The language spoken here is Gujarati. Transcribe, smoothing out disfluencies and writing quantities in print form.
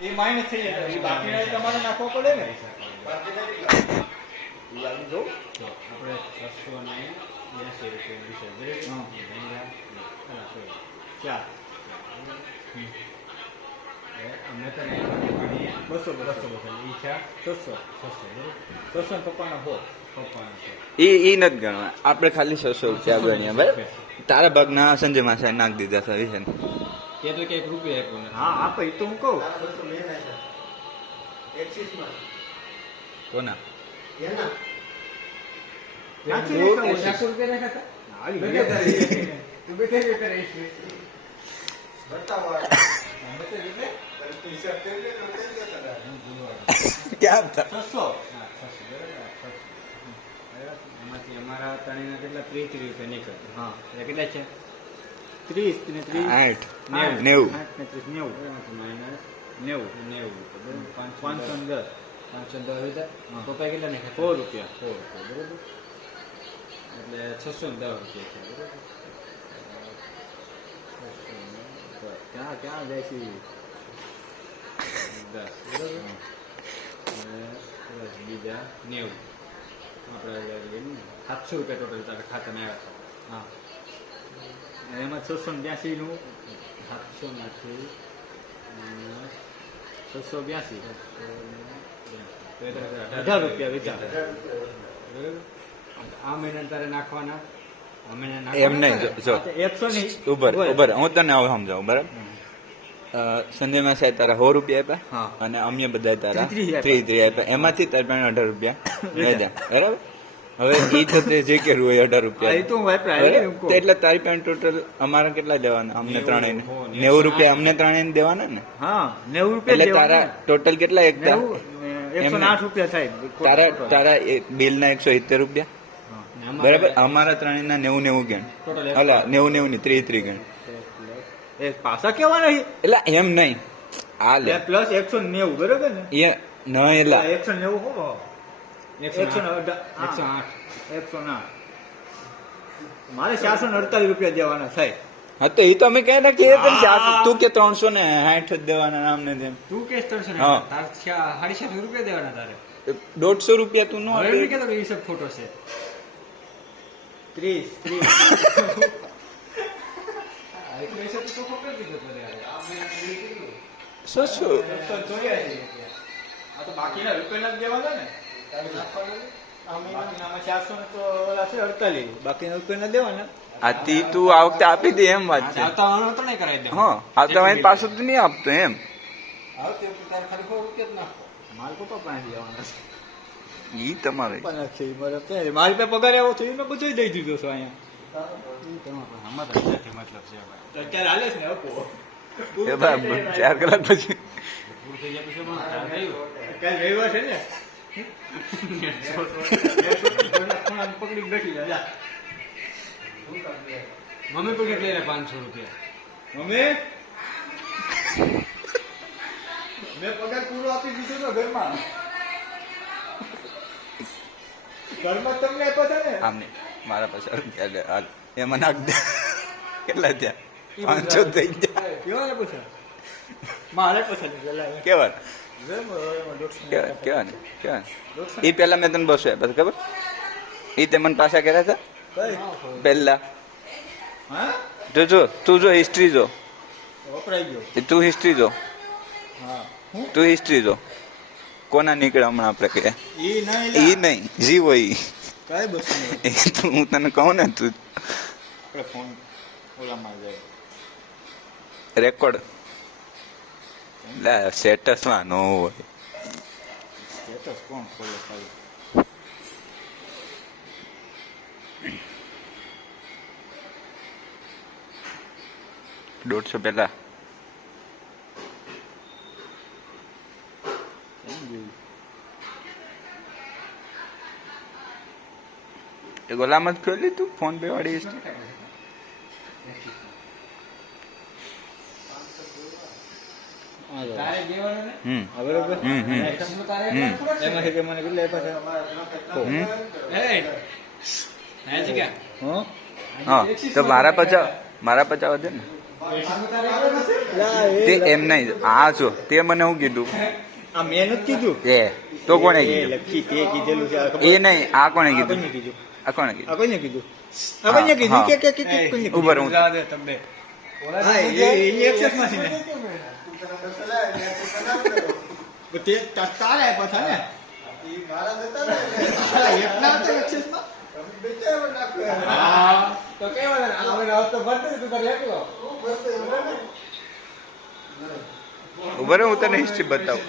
એ માઇનસ થઈ જાય એ બાકીના તમારે નાખવો પડે ને જો આપણે 680 રૂપિયા ચાર અમે તો 200 ઈચ્છા 600 600 પપ્પાના હો એ નથી ગણવા આપણે ખાલી 600 રૂપિયા ગણીએ બરાબર તારા ભાગના સંજય માસા નાખી દીધા છે વિશે એટલે કે 1 રૂપિયા આપ્યો હા આપે એ તો હું કહું કોના ક્યાં હતા 600 એમાંથી અમારા ત્રણેયના કેટલા 30 રૂપિયા નીકળે હા એટલે કેટલા છે 30 ને 30 8 90 90 માઇનસ 90 510 510 પપ્પા કેટલા ને 4 રૂપિયા બરોબર એટલે 610 રૂપિયા છે બરોબર ક્યાં જાય છે 10 બરોબર અને બીજા 90 આપણે 700 રૂપિયા ટોટલ તારા ખાતામાં આવ્યા હા એમાં 682 નું 700 માંથી 682 18 18 રૂપિયા વિચાર આ મહિના તારે નાખવાના આ મહિના એમ નહીં જો 100 ની ઉભર હું તને હવે સમજાવું બરાબર સંજય માસા તારા 100 રૂપિયા હા. આપ્યા અને અમે બધા તારા 33 આપ્યા એમાંથી તારા પાસે 18 રૂપિયા વેચા બરાબર હવે ઈ થતે જે કર્યું હોય 18 આ રૂપિયા તો હું વાપરાય બરાબર? એમ કહું. તો એટલે તારી પાસે ટોટલ અમારે કેટલા દેવાના અમને 90, ત્રણેયને હો, 90 રૂપિયા અમને ત્રણેયને દેવાના ને હા 90 રૂપિયા એટલે તારા ટોટલ કેટલા એક 108 રૂપિયા થાય તારા બિલ ના 170 રૂપિયા હા. બરાબર અમારા ત્રણેયના 90 ગણ Total અલા 90 ની 33 ગણ એ પાછા કેવા નહીં એટલે એમ નહીં આ લે પ્લસ 190 બરોબર ને એ ન એલા 190 હો 108 108 મારે 448 રૂપિયા દેવાના થાય હા તો એ તો અમે કહે કે તું કે 360 જ દેવાના આમને તેમ તું કેસ કરશો ને હા. તાર 750 રૂપિયા દેવાના તારે 150 રૂપિયા તું નો હવે આપે. એમ કહેતો કે હિસાબ ખોટો છે 30 એટલે હિસાબ તો ખોટો કરી દીધો તો યાર. શું શું આ તો બાકીના રૂપિયા જ દેવાના ને બાકીનામાં 400 ને તો ઓલા છે 48 બાકીના રૂપિયા દેવાના આથી તું આ વખતે આપી દે એમ વાત છે આવતા વાળો તો નહીં કરાવી દે હા આવતા વાળી પાછું તો નહીં આપતો એમ આવતી વખતે તારે ખાલી 100 રૂપિયા જ નાખો મારે પપ્પા પાસે જવાના છે ઈ તમારે પપ્પા નાખશે ઈ મારે ત્યાં. મારી પાસે પગાર આવ્યો છે એ મેં બધું દઈ દીધો છે અહીંયા આમાં તો હિસાબથી મતલબ છે ભાઈ. અત્યારે હાલે છે ને આપો એ બરાબર 4 કલાક પછી પૂરું થઈ જાય પછી પણ તારે થયું. કાલ રવિવાર છે ને ખૂણામાં પકડી બેઠી જા મમ્મી પણ કેટલી લે 500 રૂપિયા મમ્મી મેં પગાર પૂરો આપી દીધો તો ઘરમાં તમને આપ્યો છે ને આમને મારા પાસે રૂપિયા લે હાલ એમાં નાખ દે કેટલા થયા 500 થઈ ગયા કેવા ને પૂછે મારે પસંદ કેવા કેવા કેવા એ પેલા મેં તને 200 આપ્યા હતા ખબર એ તે મને પાછા કર્યા હતા પહેલા હા જો તું જો હિસ્ટ્રી જો વપરાઈ ગયો તું હિસ્ટ્રી જો હા હું તું હિસ્ટ્રી જો કોના નીકળે હમણાં આપણે કહે ઈ નહીં ઈ નહીં જીવો ઈ કઈ બસ નહીં એ તું હું તને કહું ને તું આપણે ફોન ઓલામાં જાય રેકોર્ડ લે સ્ટેટસમાં નો હોય સ્ટેટસ કોણ ખોલે ખાલી 150 પહેલા એ ગુલામ જ ખોલી તું ફોન પે વાળી તારે દેવાનું ને બરોબર તારે એમાંથી કે મને કેટલા આપ્યા એ ના જીગા હા હા તો મારા પચાવ વધે ને તે એમ નહીં આ જો તે મને શું કીધું આ મેં નથી કીધું. એ તો કોણે એ કીધું લખી તે કીધેલું છે. આ ખબર? એ નહીં આ કોણે આ કીધું કોઈને કીધું? આ કોણે આ કીધું કોઈને કીધું? આ કોઈને કીધું? હા. કે કોઈને કીધું? ઉભા રહો. જવા દે તમને. હા, એની access માંથી ને. તે તારે આપ્યા હતા ને? તારા એકના હતા access માં? હા તો કેવા ને આવે ને તો ભરતે તું તારે એકલો ઉભા રહો, હું તને હિસ્ટ્રી બતાવું.